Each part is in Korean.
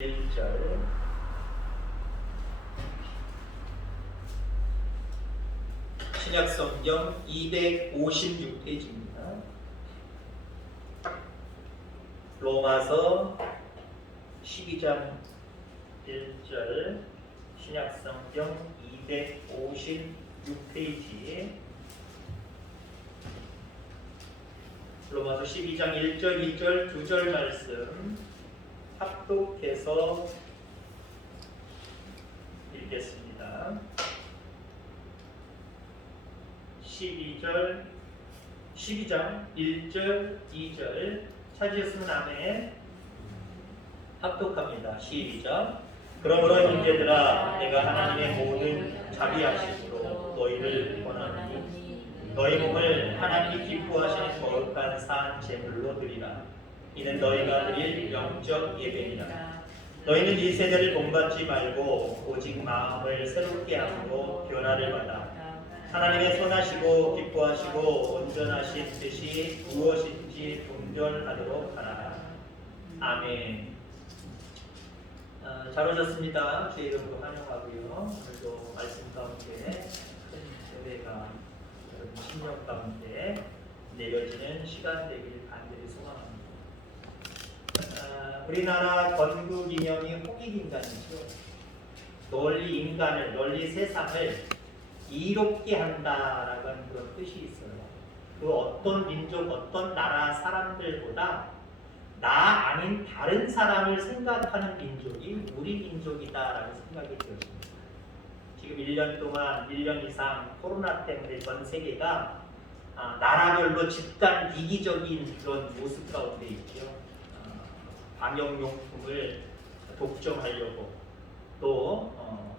1절 신약성경 256페이지입니다. 로마서 12장 1절 신약성경 256페이지 로마서 12장 1절, 2절, 2절 말씀 합독해서 읽겠습니다. 12장 1절, 2절 찾으셨으면 아멘. 합독합니다. 시작. 그러므로 형제들아, 내가 하나님의 모든 자비하심으로 너희를 권하노니 너희 몸을 하나님이 기뻐하시는 거룩한 산 제물로 드리라. 이는 너희가 드릴 영적 예배니라. 너희는 이 세대를 본받지 말고 오직 마음을 새롭게 함으로 변화를 받아 하나님의 선하시고 기뻐하시고 온전하신 뜻이 무엇인지 분별하도록 하라. 아멘. 잘 오셨습니다. 제 이름으로 환영하고요. 오늘도 말씀 가운데 큰 예배가 여러분 심령 가운데 내려지는 시간 되기를 간절히 소망합니다. 우리나라 건국 이념이 홍익인간이죠. 널리 인간을, 널리 세상을 이롭게 한다라고 하는 그런 뜻이 있어요. 그 어떤 민족, 어떤 나라 사람들보다 나 아닌 다른 사람을 생각하는 민족이 우리 민족이다라고 생각이 되었습니다. 지금 1년 동안, 1년 이상 코로나 때문에 전 세계가 나라별로 집단 이기적인 그런 모습 가운데 있죠. 방역용품을 독점하려고 또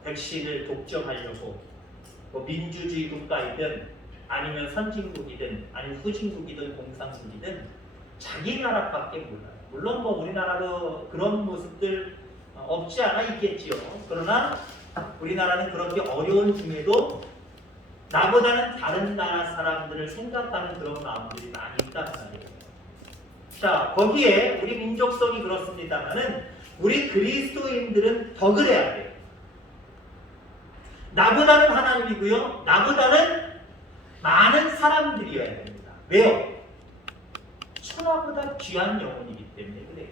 백신을 독점하려고 또 민주주의 국가이든 아니면 선진국이든 아니면 후진국이든 공산국이든 자기 나라밖에 몰라요. 물론 뭐 우리나라도 그런 모습들 없지 않아 있겠지요. 그러나 우리나라는 그렇게 어려운 중에도 나보다는 다른 나라 사람들을 생각하는 그런 마음들이 많이 있단 말이에요. 자, 거기에 우리 민족성이 그렇습니다만은 우리 그리스도인들은 더 그래야 돼요. 나보다는 하나님이고요. 나보다는 많은 사람들이어야 됩니다. 왜요? 천하보다 귀한 영혼이기 때문에 그래요.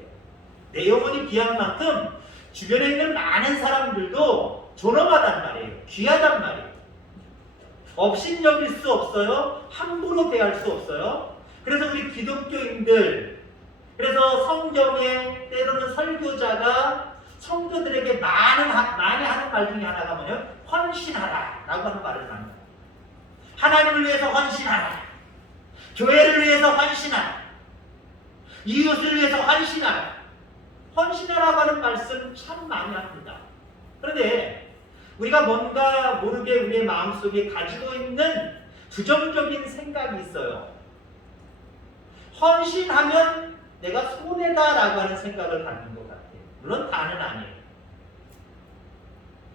내 영혼이 귀한 만큼 주변에 있는 많은 사람들도 존엄하단 말이에요. 귀하단 말이에요. 업신여길 수 없어요. 함부로 대할 수 없어요. 그래서 우리 기독교인들, 그래서 성경에 때로는 설교자가 성도들에게 많이 하는 말 중에 하나가 뭐냐면 헌신하라 라고 하는 말을 많이 해요. 하나님을 위해서 헌신하라. 교회를 위해서 헌신하라. 이웃을 위해서 헌신하라. 헌신하라고 하는 말씀 참 많이 합니다. 그런데 우리가 뭔가 모르게 우리의 마음속에 가지고 있는 부정적인 생각이 있어요. 헌신하면 내가 손해다라고 하는 생각을 갖는 것 같아요. 물론 다는 아니에요.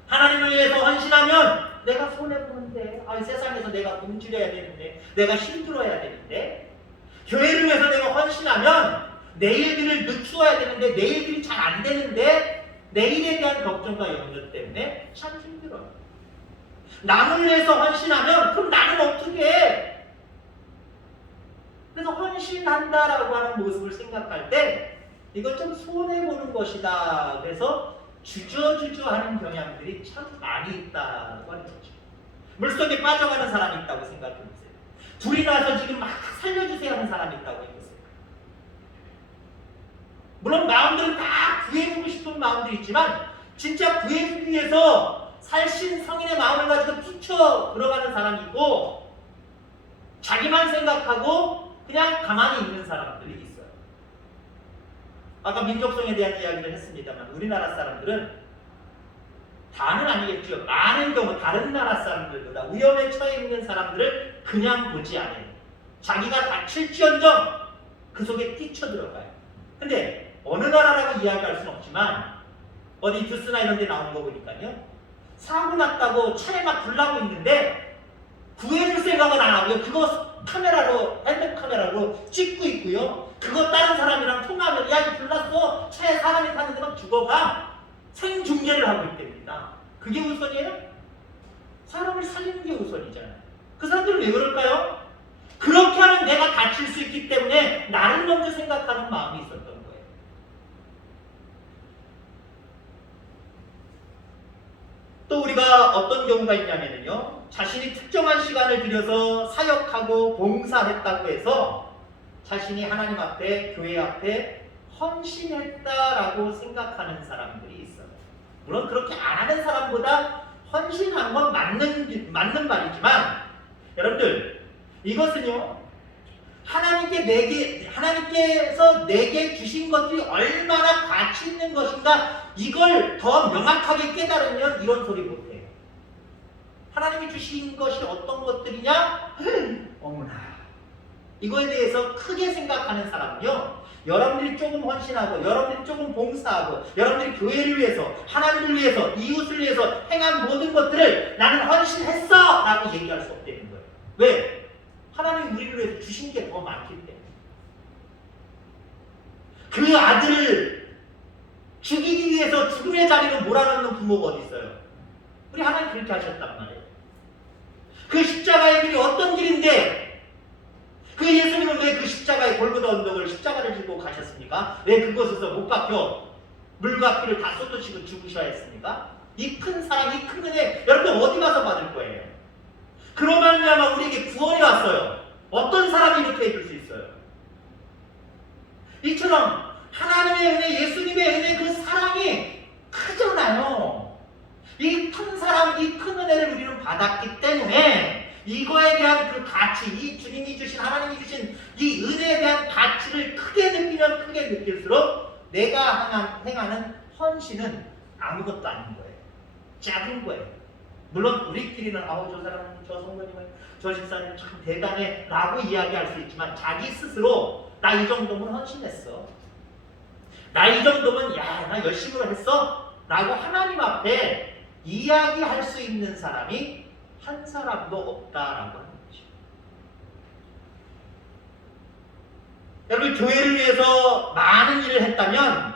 하나님을 위해서 헌신하면 내가 손해보는데, 세상에서 내가 굶주려야 되는데, 내가 힘들어야 되는데, 교회를 위해서 내가 헌신하면 내일들을 늦추어야 되는데, 내일들이 잘 안 되는데, 내일에 대한 걱정과 염려 때문에 참 힘들어요. 남을 위해서 헌신하면 그럼 나는 어떻게 해? 그래서 헌신한다라고 하는 모습을 생각할 때 이건 좀 손해보는 것이다. 그래서 주저주저하는 경향들이 참 많이 있다고 하는 거죠. 물속에 빠져가는 사람이 있다고 생각해보세요. 불이 나서 지금 막 살려주세요 하는 사람이 있다고 해보세요. 물론 마음들은 다 구해주고 싶은 마음들이 있지만 진짜 구해주기 위해서 살신성인의 마음을 가지고 뛰쳐 들어가는 사람이 있고 자기만 생각하고 그냥 가만히 있는 사람들이 있어요. 아까 민족성에 대한 이야기를 했습니다만 우리나라 사람들은 다는 아니겠죠. 많은 경우 다른 나라 사람들보다 위험에 처해 있는 사람들을 그냥 보지 않아요. 자기가 다칠지언정 그 속에 뛰쳐들어가요. 근데 어느 나라라고 이야기할 수는 없지만 어디 뉴스나 이런 데 나오는 거 보니까요. 사고 났다고 차에 막 불나고 있는데 구해줄 생각은 안 하고요. 그거 카메라로, 핸드 카메라로 찍고 있고요. 그거 다른 사람이랑 통하면 야 불났어 차에 사람이 타는데 막 죽어가 생중계를 하고 있답니다. 그게 우선이에요? 사람을 살리는 게 우선이잖아요. 그 사람들은 왜 그럴까요? 그렇게 하면 내가 다칠 수 있기 때문에 나를 먼저 생각하는 마음이 있었던 거예요. 또 우리가 어떤 경우가 있냐면요, 자신이 특정한 시간을 들여서 사역하고 봉사했다고 해서 자신이 하나님 앞에, 교회 앞에 헌신했다라고 생각하는 사람들이 있어요. 물론 그렇게 안 하는 사람보다 헌신한 건 맞는 말이지만, 여러분들 이것은요, 하나님께서 내게 주신 것들이 얼마나 가치 있는 것인가, 이걸 더 명확하게 깨달으면 이런 소리 못해요. 하나님이 주신 것이 어떤 것들이냐? 어머나. 이거에 대해서 크게 생각하는 사람은요, 여러분들이 조금 헌신하고, 여러분들이 조금 봉사하고, 여러분들이 교회를 위해서, 하나님을 위해서, 이웃을 위해서 행한 모든 것들을 나는 헌신했어! 라고 얘기할 수 없다는 거예요. 왜? 하나님이 우리를 위해서 주신 게 더 많기 때문에. 그 아들을 죽이기 위해서 죽음의 자리로 몰아넣는 부모가 어디 있어요? 우리 하나님 그렇게 하셨단 말이에요. 그 십자가의 길이 어떤 길인데, 그 예수님은 왜 그 십자가의 골고다 언덕을 십자가를 지고 가셨습니까? 왜 그곳에서 못 박혀 물과 피를 다 쏟으시고 죽으셔야 했습니까? 이 큰 사랑, 이 큰 은혜, 여러분 어디 가서 받을 거예요? 그로 말미암아 우리에게 구원이 왔어요. 어떤 사람이 이렇게 해줄 수 있어요? 이처럼 하나님의 은혜, 예수님의 은혜, 그 사랑이 크잖아요. 이 큰 사랑, 이 큰 은혜를 우리는 받았기 때문에 이거에 대한 그 가치, 이 주님이 주신, 하나님이 주신 이 은혜에 대한 가치를 크게 느끼면 크게 느낄수록 내가 행하는 헌신은 아무것도 아닌 거예요. 작은 거예요. 물론 우리끼리는 저 사람은, 저 성도님은, 저 집사님 참 대단해 라고 이야기할 수 있지만, 자기 스스로 나 이 정도면 헌신했어, 나 이 정도면 나 열심히 했어 라고 하나님 앞에 이야기할 수 있는 사람이 한 사람도 없다라고 하는 거죠. 여러분, 교회를 위해서 많은 일을 했다면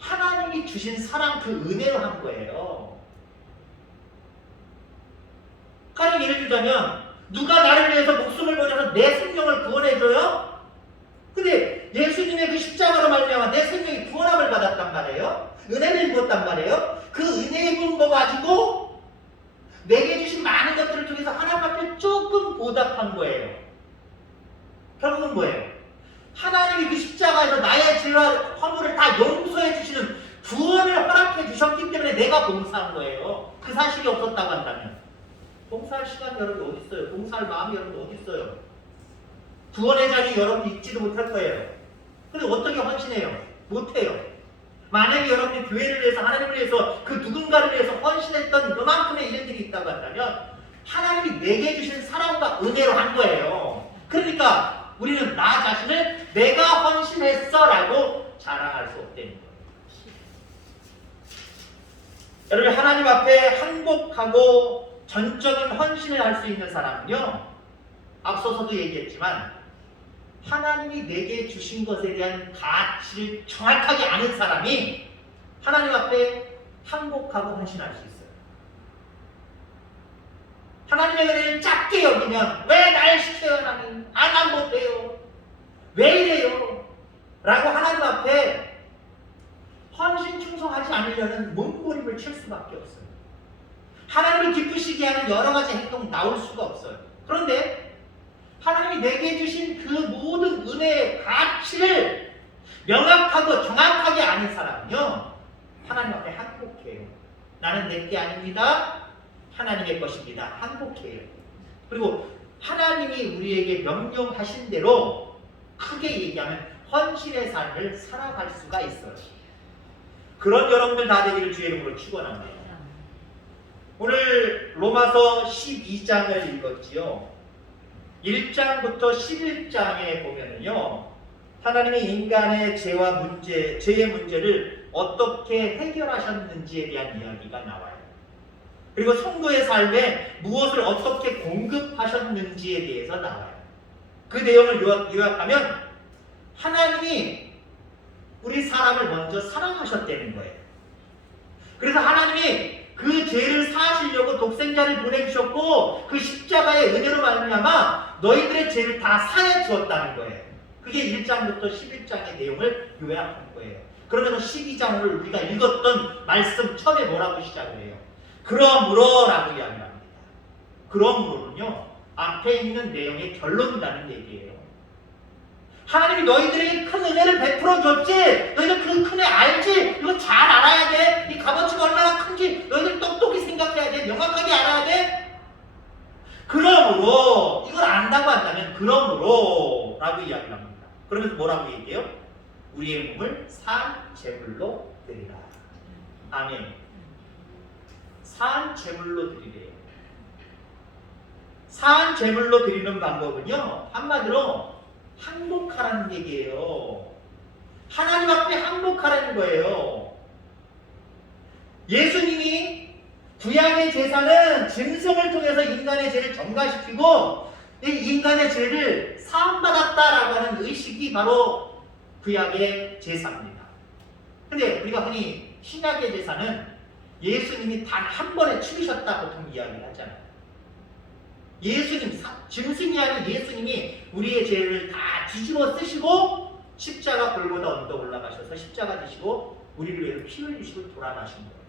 하나님이 주신 사랑, 그 은혜로 한 거예요. 가령 예를 들자면, 누가 나를 위해서 목숨을 버려서 내 생명을 구원해줘요? 근데 예수님의 그 십자가로 말미암아 내 생명이 구원함을 받았단 말이에요. 은혜를 입었단 말이에요. 그 은혜 입은 거 가지고 내게 주신 많은 것들을 통해서 하나님 앞에 조금 보답한 거예요. 결국은 뭐예요? 하나님이 그 십자가에서 나의 죄와 허물을 다 용서해 주시는 구원을 허락해 주셨기 때문에 내가 봉사한 거예요. 그 사실이 없었다고 한다면 봉사할 시간이 여러분 어디 있어요? 봉사할 마음이 여러분 어디 있어요? 구원의 자리 여러분 잊지도 못할 거예요. 근데 어떻게 헌신해요? 못해요. 만약에 여러분이 교회를 위해서, 하나님을 위해서, 그 누군가를 위해서 헌신했던 그만큼의 일들이 있다고 한다면 하나님이 내게 주신 사랑과 은혜로 한 거예요. 그러니까 우리는 나 자신을 내가 헌신했어 라고 자랑할 수 없다는 거예요. 여러분, 하나님 앞에 항복하고 전적인 헌신을 할 수 있는 사람은요, 앞서서도 얘기했지만 하나님이 내게 주신 것에 대한 가치를 정확하게 아는 사람이 하나님 앞에 항복하고 헌신할 수 있어요. 하나님의 은혜를 작게 여기면 왜 날 시켜요 하나님? 난 못해요. 왜 이래요? 라고 하나님 앞에 헌신 충성하지 않으려는 몸부림을 칠 수밖에 없어요. 하나님을 기쁘시게 하는 여러 가지 행동 나올 수가 없어요. 그런데 하나님이 내게 주신 그 모든 은혜의 가치를 명확하고 정확하게 아는 사람은요, 하나님 앞에 항복해요. 나는 내게 아닙니다. 하나님의 것입니다. 항복해요. 그리고 하나님이 우리에게 명령하신 대로 크게 얘기하면 헌신의 삶을 살아갈 수가 있어요. 그런 여러분들 다 되기를 주의 이름으로 축원합니다. 오늘 로마서 12장을 읽었지요. 1장부터 11장에 보면은요, 하나님이 인간의 죄의 문제를 어떻게 해결하셨는지에 대한 이야기가 나와요. 그리고 성도의 삶에 무엇을 어떻게 공급하셨는지에 대해서 나와요. 그 내용을 요약하면 하나님이 우리 사람을 먼저 사랑하셨다는 거예요. 그래서 하나님이 그 죄를 사하시려고 독생자를 보내주셨고 그 십자가의 은혜로 말미암아 너희들의 죄를 다 사해 주었다는 거예요. 그게 1장부터 11장의 내용을 요약한 거예요. 그러면서 12장을 우리가 읽었던 말씀 처음에 뭐라고 시작을 해요? 그러므로 라고 이야기합니다. 그러므로는요, 앞에 있는 내용의 결론이라는 얘기예요. 하나님이 너희들에게 큰 은혜를 베풀어 줬지. 너희들 그 큰 애 알지? 이거 잘 알아야 돼. 이 값어치가 얼마나 큰지 너희들 똑똑히 생각해야 돼. 명확하게 알아야 돼. 그러므로 이걸 안다고 한다면 그러므로 라고 이야기를 합니다. 그러면서 뭐라고 얘기해요? 우리의 몸을 산 제물로 드리라. 아멘. 산 제물로 드리래요. 산 제물로 드리는 방법은요, 한마디로 항복하라는 얘기예요. 하나님 앞에 항복하라는 거예요. 예수님이 구약의 제사는 짐승을 통해서 인간의 죄를 전가시키고 이 인간의 죄를 사함받았다라고 하는 의식이 바로 구약의 제사입니다. 근데 우리가 흔히 신약의 제사는 예수님이 단 한 번에 치르셨다 보통 이야기를 하잖아요. 예수님, 짐승이 아닌 예수님이 우리의 죄를 다 뒤집어 쓰시고 십자가 골고다 언덕 올라가셔서 십자가 지시고 우리를 위해서 피 흘리시고 돌아가신 거예요.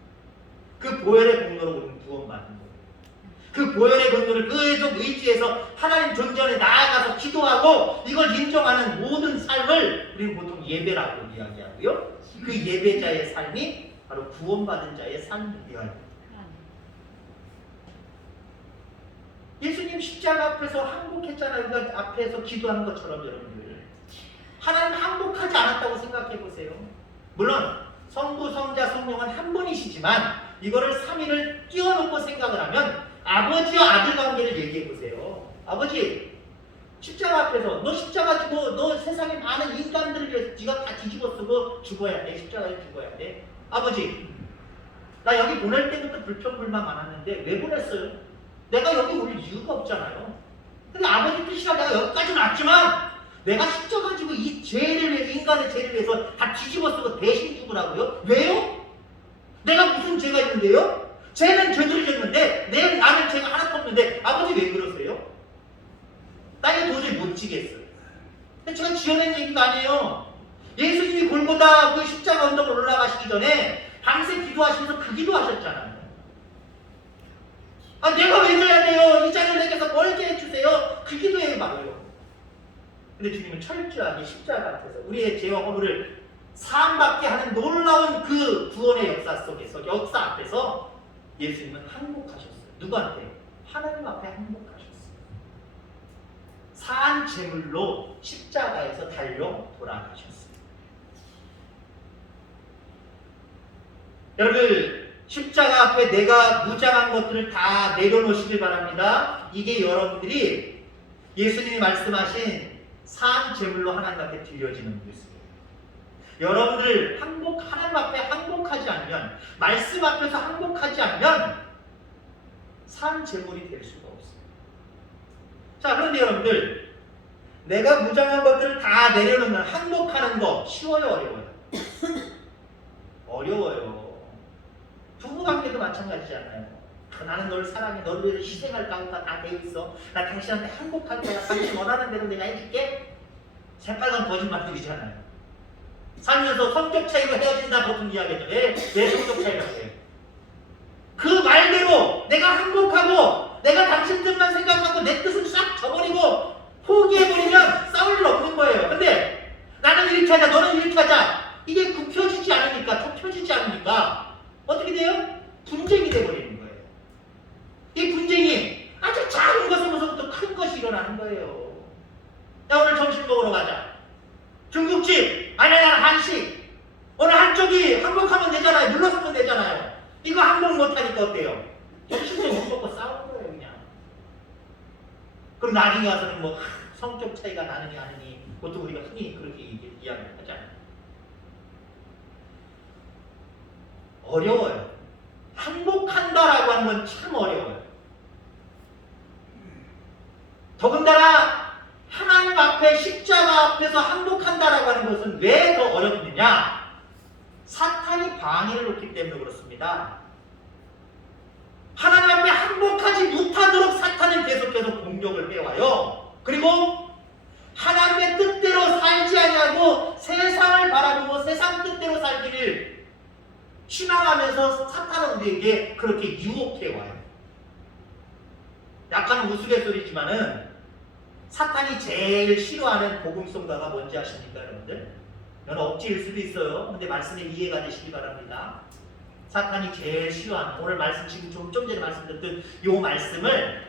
그 보혈의 공로로 우리는 구원받는 거예요. 그 보혈의 공로를 계속 의지해서 하나님 존전에 나아가서 기도하고 이걸 인정하는 모든 삶을 우리는 보통 예배라고 이야기하고요. 그 예배자의 삶이 바로 구원받은 자의 삶이에요. 예수님 십자가 앞에서 항복했잖아요. 그러니까 앞에서 기도하는 것처럼 여러분들 하나님 항복하지 않았다고 생각해 보세요. 물론 성부, 성자, 성령은 한 분이시지만 이거를 3위를 띄워놓고 생각을 하면 아버지와 아들 관계를 얘기해 보세요. 아버지, 십자가 앞에서 너 십자가 지고 너 세상에 많은 인간들을 위해서 네가 다 뒤집어 쓰고 죽어야 돼. 십자가에 죽어야 돼. 아버지, 나 여기 보낼 때부터 불평불만 많았는데 왜 보냈어요? 내가 여기 올 이유가 없잖아요. 근데 아버지 뜻이라 내가 여기까지는 왔지만 내가 십자가 지고 이 죄를 위해서, 인간의 죄를 위해서 다 뒤집어 쓰고 대신 죽으라고요? 왜요? 내가 무슨 죄가 있는데요? 죄는 죄를 졌는데 나는 죄가 하나도 없는데 아버지 왜 그러세요? 나 이거 도저히 못 지겠어요. 근데 제가 지어낸 얘기가 아니에요. 예수님이 골고다 그 십자가 언덕을 올라가시기 전에 밤새 기도하시면서 그 기도하셨잖아요. 아, 내가 왜 져야 돼요? 이 잔을 내게서 멀게 해주세요. 그 기도예요, 말이요. 근데 주님은 철저하게 십자가 앞에서 우리의 죄와 허물을 사함받게 하는 놀라운 그 구원의 역사 속에서, 역사 앞에서 예수님은 항복하셨어요. 누구한테? 하나님 앞에 항복하셨어요. 산 제물로 십자가에서 달려 돌아가셨어요. 여러분, 십자가 앞에 내가 무장한 것들을 다 내려놓으시길 바랍니다. 이게 여러분들이 예수님이 말씀하신 산 제물로 하나님 앞에 드려지는 모습이에요. 여러분들 하나님 앞에 항복하지 않으면, 말씀 앞에서 항복하지 않으면 산 제물이 될 수가 없어요. 자, 그런데 여러분들, 내가 무장한 것들을 다 내려놓는, 항복하는 거 쉬워요, 어려워요? 어려워요. 부부관계도 마찬가지잖아요. 나는 널 사랑해, 너를 위해서 희생할 각오가 다 되어 있어. 나 당신한테 항복할 거야. 당신 원하는 대로 내가 해줄게. 새빨간 거짓말들이잖아요. 살면서 성격 차이로 헤어진다 보통 이야기죠. 왜 성격 차이라고 해요? 그 말대로 내가 항복하고 내가 당신 뜻만 생각하고 내 뜻은 싹 저버리고 포기해버리면 싸울 일 없는 거예요. 근데 나는 이렇게 하자, 너는 이렇게 하자. 이게 굽혀지지 않으니까, 좁혀지지 않으니까 어떻게 돼요? 분쟁이 돼버리는 거예요. 이 분쟁이 아주 작은 것으로부터 큰 것이 일어나는 거예요. 야, 오늘 점심 먹으러 가자. 중국집, 아니 나는 한식. 어느 한쪽이 항복하면 되잖아요. 눌러서면 되잖아요. 이거 항복 못하니까 어때요? 점심도 못 먹고 싸우는 거예요, 그냥. 그럼 나중에 와서는 뭐 성격 차이가 나느니 아느니, 보통 우리가 흔히 그렇게 이야기를 하잖아요. 어려워요. 항복한다라고 하는 건 참 어려워요. 더군다나 하나님 하나님 앞에 십자가 앞에서 항복한다라고 하는 것은 왜 더 어렵느냐? 사탄이 방해를 놓기 때문에 그렇습니다. 하나님 앞에 항복하지 못하도록 사탄은 계속해서 공격을 해와요. 그리고 하나님의 뜻대로 살지 아니하고 세상을 바라보고 세상 뜻대로 살기를 희망하면서 사탄은 우리에게 그렇게 유혹해와요. 약간 우스갯소리지만은 사탄이 제일 싫어하는 복음성가가 뭔지 아십니까, 여러분들? 이건 억지일 수도 있어요. 근데 말씀에 이해가 되시기 바랍니다. 사탄이 제일 싫어하는, 오늘 말씀 지금 좀 전에 말씀드렸던 이 말씀을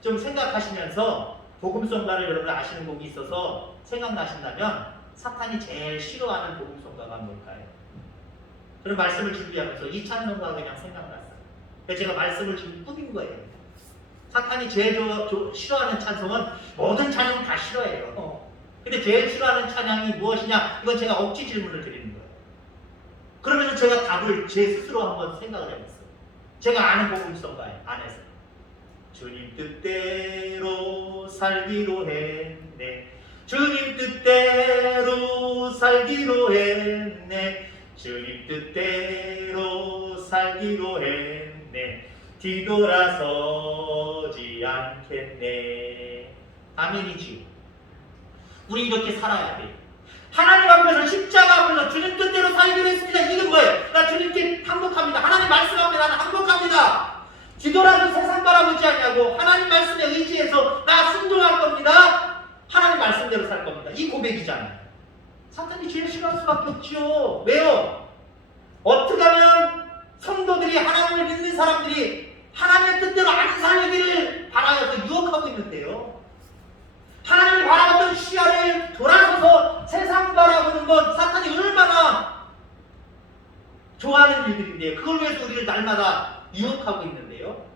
좀 생각하시면서 복음성가를 여러분 아시는 곡이 있어서 생각나신다면 사탄이 제일 싫어하는 복음성가가 뭘까요? 저는 말씀을 준비하면서 이 찬송가가 그냥 생각났어요. 그래서 제가 말씀을 지금 꾸민 거예요. 사탄이 제일 싫어하는 찬송은 모든 찬양 다 싫어해요. 근데 제일 싫어하는 찬양이 무엇이냐? 이건 제가 억지 질문을 드리는 거예요. 그러면서 제가 답을 제 스스로 한번 생각을 해봤어요. 제가 아는 복음성가 안에서 주님 뜻대로 살기로 했네. 주님 뜻대로 살기로 했네. 주님 뜻대로 살기로 했네. 뒤돌아서지 않겠네. 아멘이지요. 우리 이렇게 살아야 돼. 하나님 앞에서 십자가 앞에서 주님 뜻대로 살기로 했습니다. 이건 뭐예요? 나 주님께 항복합니다. 하나님 말씀 앞에 나는 항복합니다. 뒤돌아서 세상 바라보지 않냐고 하나님 말씀에 의지해서 나 순종할 겁니다. 하나님 말씀대로 살 겁니다. 이 고백이잖아요. 사탄이 제일 싫어할 수밖에 없지요. 왜요? 어떻게 하면 성도들이 하나님을 믿는 사람들이 하나님의 뜻대로 안 살기를 바라여서 유혹하고 있는데요. 하나님을 바라봤던 시야를 돌아서서 세상 바라보는 건 사탄이 얼마나 좋아하는 일들인데요. 그걸 위해서 우리를 날마다 유혹하고 있는데요.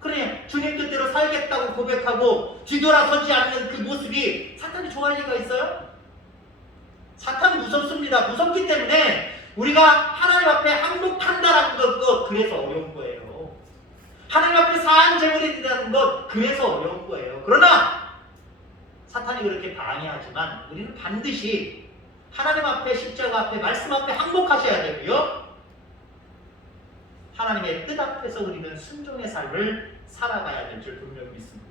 그래, 주님 뜻대로 살겠다고 고백하고 뒤돌아서지 않는 그 모습이 사탄이 좋아할 리가 있어요? 사탄은 무섭습니다. 무섭기 때문에 우리가 하나님 앞에 항복한다라는 것 그래서 어려운 거예요. 하나님 앞에 사한 제물이 된다는 것 그래서 어려운 거예요. 그러나 사탄이 그렇게 방해하지만 우리는 반드시 하나님 앞에 십자가 앞에 말씀 앞에 항복하셔야 되고요. 하나님의 뜻 앞에서 우리는 순종의 삶을 살아가야 될 줄 분명히 믿습니다.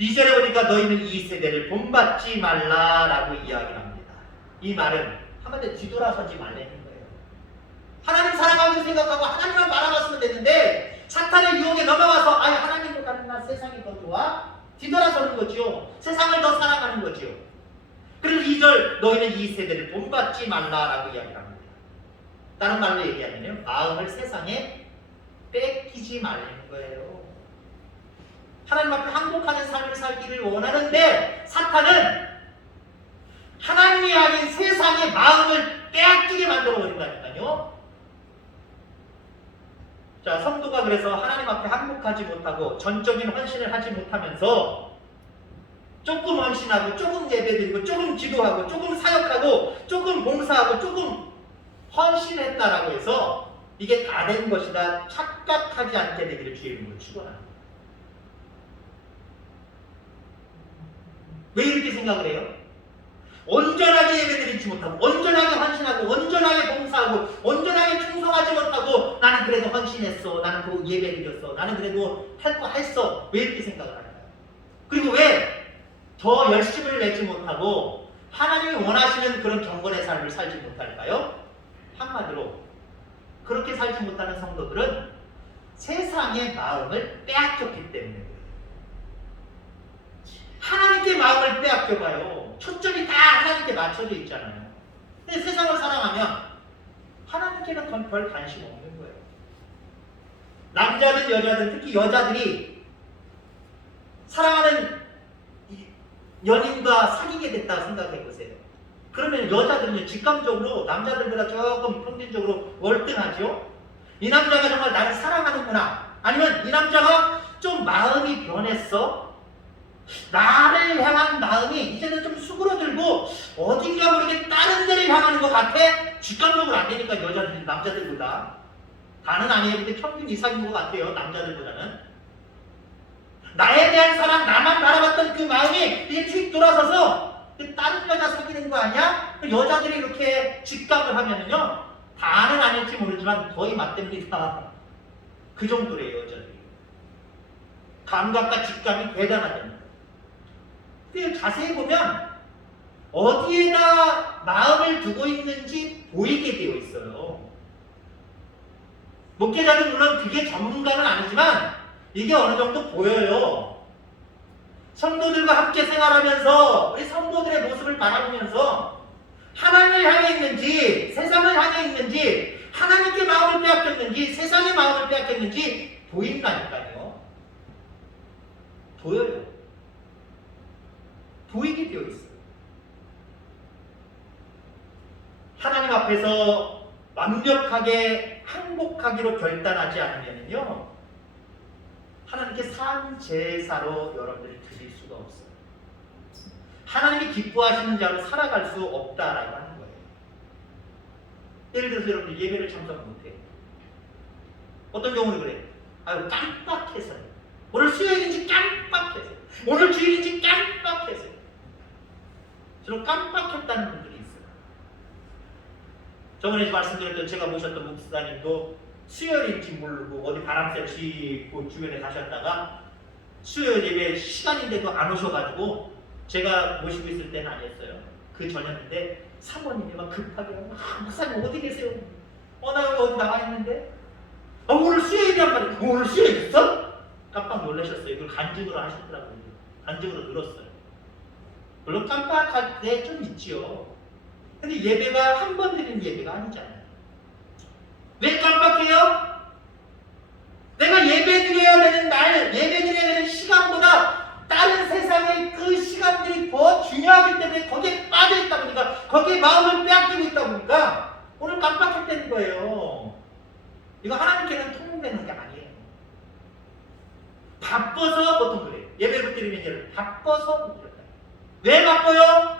2절에 보니까 너희는 이 세대를 본받지 말라라고 이야기를 합니다. 이 말은 한마디로 뒤돌아서지 말라는 거예요. 하나님 사랑하고 생각하고 하나님만 바라봤으면 됐는데 사탄의 유혹에 넘어가서 아예 하나님을 가는 세상이 더 좋아? 뒤돌아서는 거지요. 세상을 더 사랑하는 거지요. 그래서 2절 너희는 이 세대를 본받지 말라라고 이야기를 합니다. 다른 말로 얘기하면 마음을 세상에 뺏기지 말라는 거예요. 하나님 앞에 항복하는 삶을 살기를 원하는데 사탄은 하나님이 아닌 세상의 마음을 빼앗기게 만들어버린다니까요. 자, 성도가 그래서 하나님 앞에 항복하지 못하고 전적인 헌신을 하지 못하면서 조금 헌신하고 조금 예배드리고 조금 기도하고 조금 사역하고 조금 봉사하고 조금 헌신했다라고 해서 이게 다 된 것이다 착각하지 않게 되기를 주의 이름으로 축원합니다. 왜 이렇게 생각을 해요? 온전하게 예배드리지 못하고 온전하게 헌신하고 온전하게 봉사하고 온전하게 충성하지 못하고 나는 그래도 헌신했어, 나는 그 예배드렸어, 나는 그래도 할 거 했어. 왜 이렇게 생각을 할까요? 그리고 왜 더 열심을 내지 못하고 하나님이 원하시는 그런 경건의 삶을 살지 못할까요? 한마디로 그렇게 살지 못하는 성도들은 세상의 마음을 빼앗겼기 때문에 하나님께 마음을 빼앗겨봐요. 초점이 다 하나님께 맞춰져 있잖아요. 근데 세상을 사랑하면 하나님께는 별 관심 없는 거예요. 남자든 여자든 특히 여자들이 사랑하는 연인과 사귀게 됐다고 생각해보세요. 그러면 여자들은 직감적으로 남자들보다 조금 평균적으로 월등하죠. 이 남자가 정말 나를 사랑하는구나, 아니면 이 남자가 좀 마음이 변했어, 나를 향한 마음이 이제는 좀 수그러들고 어딘가 모르게 다른 데를 향하는 것 같아. 직감적으로 안 되니까 여자들이 남자들보다, 다는 아니에요. 근데 평균 이상인 것 같아요, 남자들보다는. 나에 대한 사랑, 나만 바라봤던 그 마음이 이제 휙 돌아서서 다른 여자 사귀는 거 아니야? 그 여자들이 이렇게 직감을 하면은요, 다는 아닐지 모르지만 거의 맞답니다. 그 정도래요, 여자들이. 감각과 직감이 대단하답니다. 근데 자세히 보면 어디에다 마음을 두고 있는지 보이게 되어 있어요. 목회자는 물론 그게 전문가는 아니지만 이게 어느 정도 보여요. 성도들과 함께 생활하면서 우리 성도들의 모습을 바라보면서 하나님을 향해 있는지 세상을 향해 있는지 하나님께 마음을 빼앗겼는지 세상의 마음을 빼앗겼는지 보인다니까요. 보여요. 보이게 되어 있어요. 하나님 앞에서 완벽하게 항복하기로 결단하지 않으면요, 하나님께 산 제사로 여러분들이 드릴 수가 없어요. 하나님이 기뻐하시는 자로 살아갈 수 없다라고 하는 거예요. 예를 들어서 여러분들 예배를 참석 못해요. 어떤 경우는 그래요. 아유, 깜빡해서요. 오늘 수요일인지 깜빡해서요. 오늘 주일인지 깜빡해서요. 저는 깜빡했다는 분들이 있어요. 저번에 말씀드렸던 제가 모셨던 목사님도 수요일인지 모르고 어디 바람쐬러 씻고 주변에 가셨다가 수요일 예배 시간인데도 안 오셔가지고 제가 모시고 있을 때는 아니었어요. 그 전이었는데 사모님이 막 급하게 목사님 어디 계세요? 나 여기 어디 나가 있는데? 오늘 수요일이란 말이야. 오늘 수요일 있어? 깜빡 놀라셨어요. 이걸 간증으로 하셨더라고요. 간증으로 늘었어요. 물론 깜빡할 때 좀 있지요. 근데 예배가 한 번 드리는 예배가 아니잖아요. 왜 깜빡해요? 내가 예배 드려야 되는 날, 예배 드려야 되는 시간보다 다른 세상의 그 시간들이 더 중요하기 때문에 거기에 빠져있다 보니까, 거기에 마음을 빼앗기고 있다 보니까 오늘 깜빡했다는 거예요. 이거 하나님께는 통용되는 게 아니에요. 바빠서 보통 그래요. 예배를 드리면 여러분 바빠서 못 드려요. 왜 바빠요?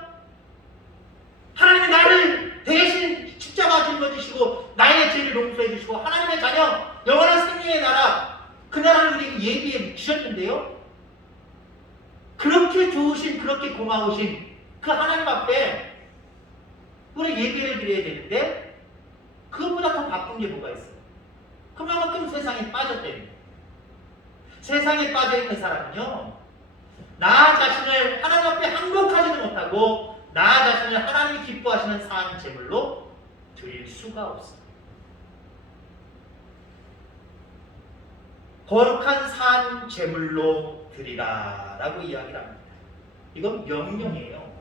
하나님이 나를 대신 십자가 짊어지시고 나의 죄를 용서해 주시고 하나님의 자녀 영원한 생명의 나라, 그 나라를 우리에게 예비해 주셨는데요, 그렇게 좋으신, 그렇게 고마우신 그 하나님 앞에 우리 예배를 드려야 되는데 그것보다 더 바쁜 게 뭐가 있어요? 그만큼 세상에 빠졌대요. 세상에 빠져있는 사람은요, 나 자신을 하나님 앞에 항복하지도 못하고 나 자신을 하나님이 기뻐하시는 산 제물로 드릴 수가 없습니다. 거룩한 산 제물로 드리라 라고 이야기를 합니다. 이건 명령이에요.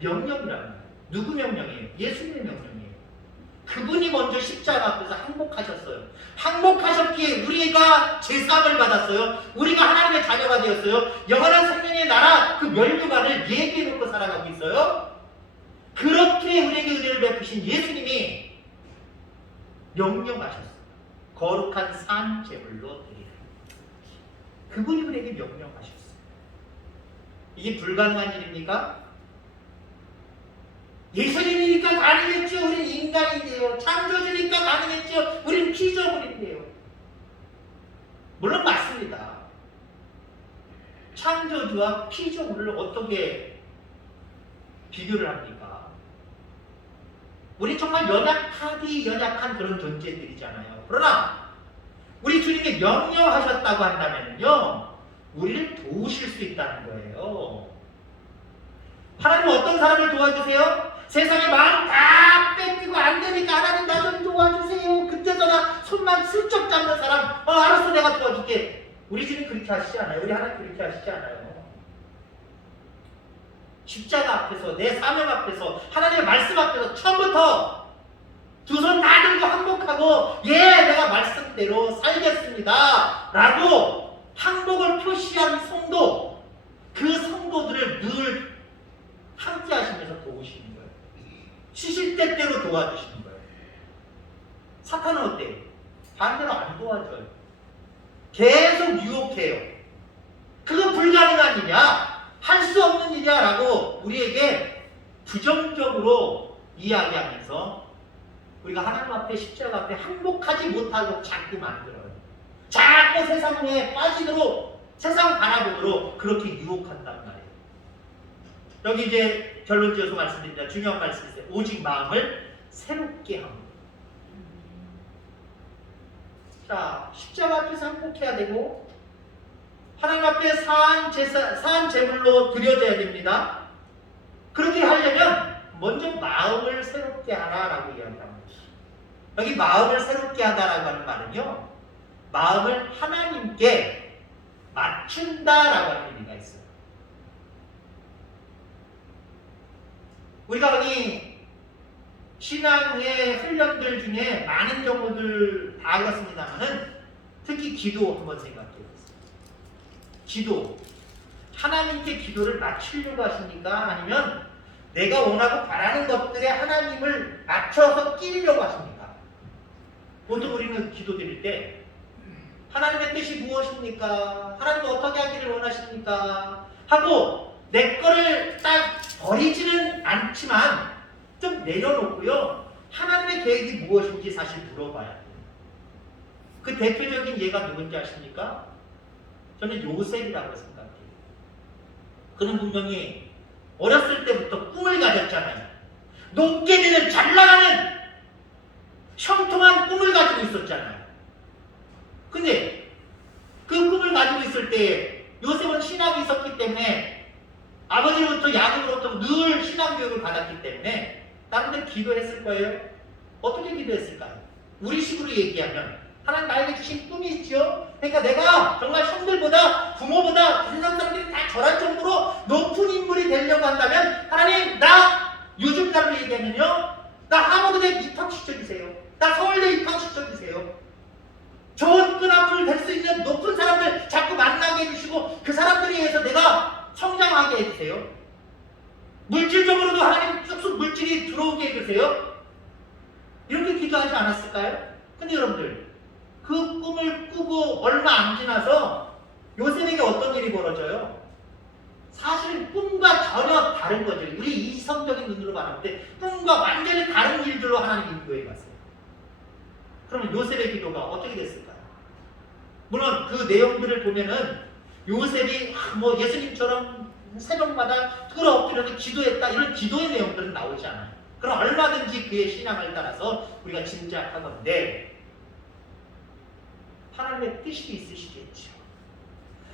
명령이랍니다. 누구 명령이에요? 예수님의 명령이에요. 그분이 먼저 십자가 앞에서 항복하셨어요. 항복하셨기에 우리가 제사함을 받았어요. 우리가 하나님의 자녀가 되었어요. 영원한 생명의 나라, 그 멸류관을 예비해 놓고 살아가고 있어요. 그렇게 우리에게 은혜를 베푸신 예수님이 명령하셨어요. 거룩한 산 제물로 드리라. 그분이 우리에게 명령하셨어요. 이게 불가능한 일입니까? 예수님이니까 가능했죠. 우린 인간인데요. 창조주니까 가능했죠. 우린 피조물인데요. 물론 맞습니다. 창조주와 피조물을 어떻게 비교를 합니까? 우리 정말 연약한 그런 존재들이잖아요. 그러나 우리 주님이 명령하셨다고 한다면요, 우리를 도우실 수 있다는 거예요. 하나님은 어떤 사람을 도와주세요? 세상에 마음 다 뺏기고 안 되니까 하나님 나 좀 도와주세요. 그때서나 손만 슬쩍 잡는 사람, 알았어 내가 도와줄게. 우리 주님 그렇게 하시지 않아요. 우리 하나님 그렇게 하시지 않아요. 십자가 앞에서, 내 사명 앞에서, 하나님의 말씀 앞에서 처음부터 두 손 다 들고 항복하고 내가 말씀대로 살겠습니다 라고 항복을 표시한 성도, 그 성도들을 늘 함께 하시면서 도우시는 거예요. 쉬실 때때로 도와주시는 거예요. 사탄은 어때요? 반대로 안 도와줘요. 계속 유혹해요. 그건 불가능한 일이야, 할 수 없는 일이야 라고 우리에게 부정적으로 이야기하면서 우리가 하나님 앞에, 십자가 앞에 항복하지 못하고 자꾸 만들어요. 자꾸 세상에 빠지도록, 세상 바라보도록 그렇게 유혹한단 말이에요. 여기 이제 결론 지어서 말씀드립니다. 중요한 말씀이세요. 오직 마음을 새롭게 합니다. 자, 십자가 앞에서 항복해야 되고 하나님 앞에 사한 제물로 드려져야 됩니다. 그렇게 하려면 먼저 마음을 새롭게 하라라고 이야기합니다. 여기 마음을 새롭게 하다라고 하는 말은요, 마음을 하나님께 맞춘다라고 하는 의미가 있어요. 우리가 여기 신앙의 훈련들 중에 많은 경우들 다 그렇습니다만은 특히 기도 한번 생각해 보세요. 기도. 하나님께 기도를 맞추려고 하십니까? 아니면 내가 원하고 바라는 것들에 하나님을 맞춰서 끼려고 하십니까? 보통 우리는 기도 드릴 때 하나님의 뜻이 무엇입니까? 하나님은 어떻게 하기를 원하십니까? 하고 내 거를 딱 버리지는 않지만 좀 내려놓고요. 하나님의 계획이 무엇인지 사실 물어봐야 돼요. 그 대표적인 예가 누군지 아십니까? 저는 요셉이라고 생각해요. 그는 분명히 어렸을 때부터 꿈을 가졌잖아요. 높게 되는 잘 나가는 형통한 꿈을 가지고 있었잖아요. 근데 그 꿈을 가지고 있을 때 요셉은 신학이 있었기 때문에 아버지로부터 야곱으로부터 늘 신학 교육을 받았기 때문에 다른 데 기도했을 거예요. 어떻게 기도했을까요? 우리식으로 얘기하면 하나님 나에게 주신 꿈이 있죠. 그러니까 내가 정말 형들보다 부모보다 세상 사람들이 다 저럴 정도로 높은 인물이 되려고 한다면 하나님 나 요즘 날로 얘기하면요, 나 하버드대 입학시켜주세요. 나 서울대 입학시켜주세요. 좋은 끈앞을 댈 수 있는 높은 사람들 자꾸 만나게 해주시고 그 사람들에 의해서 내가 성장하게 해주세요. 물질적으로도 하나님 쑥쑥 물질이 들어오게 해주세요. 이렇게 기도하지 않았을까요? 근데 여러분들 그 꿈을 꾸고 얼마 안 지나서 요셉에게 어떤 일이 벌어져요? 사실 꿈과 전혀 다른 거죠. 우리 이성적인 눈으로 봤을 때 꿈과 완전히 다른 일들로 하나님 인도해 갔어요. 그러면 요셉의 기도가 어떻게 됐을까요? 물론 그 내용들을 보면은 요셉이 뭐 예수님처럼 새벽마다 끌어엎드려서 기도했다 이런 기도의 내용들은 나오지 않아요. 그럼 얼마든지 그의 신앙을 따라서 우리가 짐작하건대 하나님의 뜻이 있으시겠죠.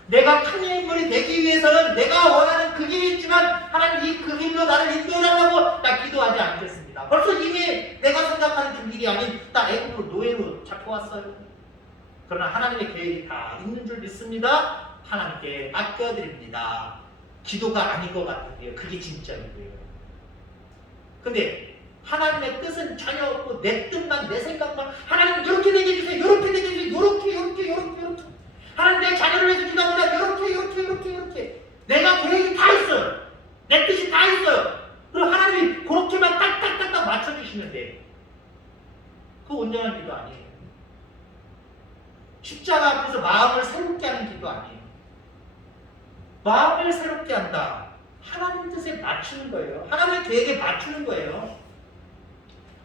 내가 큰 인물이 되기 위해서는 내가 원하는 그 길이 있지만 하나님 이 그 길로 나를 인도해달라고 나 기도하지 않겠습니다. 벌써 이미 내가 생각하는 그 길이 아닌 나 애국으로 노예로 잡혀왔어요. 그러나 하나님의 계획이 다 있는 줄 믿습니다. 하나님께 맡겨드립니다. 기도가 아닌 것 같은데요. 그게 진짜 기도예요. 근데 하나님의 뜻은 전혀 없고 내 뜻만 내 생각만 하나님 이렇게 되게 해주세요. 이렇게 되게 해주세요. 이렇게 하나님 내 자녀를 위해서 기도합니다. 이렇게 내가 계획이 다 있어요. 내 뜻이 다 있어요. 그리고 하나님이 그렇게만 딱딱딱딱 맞춰주시면 돼. 그거 온전한 기도 아니에요. 십자가 앞에서 마음을 새롭게 하는 기도 아니에요. 마음을 새롭게 한다. 하나님 뜻에 맞추는 거예요. 하나님의 계획에 맞추는 거예요.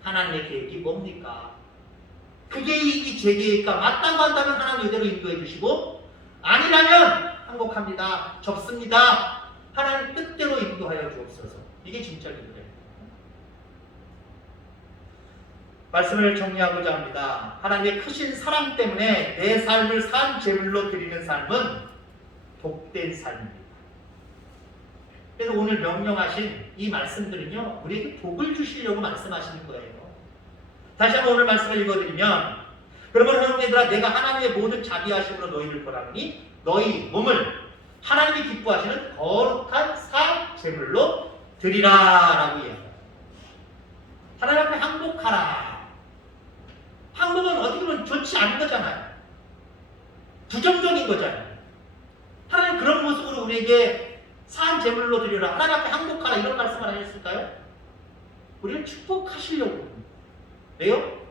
하나님의 계획이 뭡니까? 그 계획이 제 계획과 맞다고 한다면 하나님 이대로 인도해 주시고 아니라면 항복합니다. 접습니다. 하나님 뜻대로 인도하여 주옵소서. 이게 진짜 기도예요. 말씀을 정리하고자 합니다. 하나님의 크신 사랑 때문에 내 삶을 산 제물로 드리는 삶은 복된 삶입니다. 그래서 오늘 명령하신 이 말씀들은요, 우리에게 복을 주시려고 말씀하시는 거예요. 다시 한번 오늘 말씀을 읽어드리면, 그러므로 형제들아 내가 하나님의 모든 자비하심으로 너희를 보라니 너희 몸을 하나님이 기뻐하시는 거룩한 산 제물로 드리라라고 이야기합니다. 하나님 앞에 항복하라. 항복은 어떻게 보면 좋지 않은 거잖아요. 부정적인 거잖아요. 하나님 그런 모습으로 우리에게 산 제물로 드리라, 하나님 앞에 항복하라 이런 말씀을 하셨을까요? 우리를 축복하시려고. 왜요?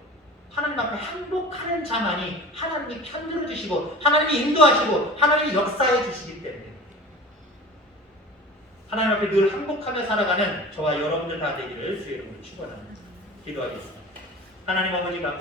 하나님 앞에 항복하는 자만이 하나님이 편들어 주시고 하나님이 인도하시고 하나님이 역사해 주시기 때문에 하나님 앞에 늘 항복하며 살아가는 저와 여러분들 다 되기를 주의 이름으로 축원합니다. 기도하겠습니다. 하나님 아버지 감사합니다.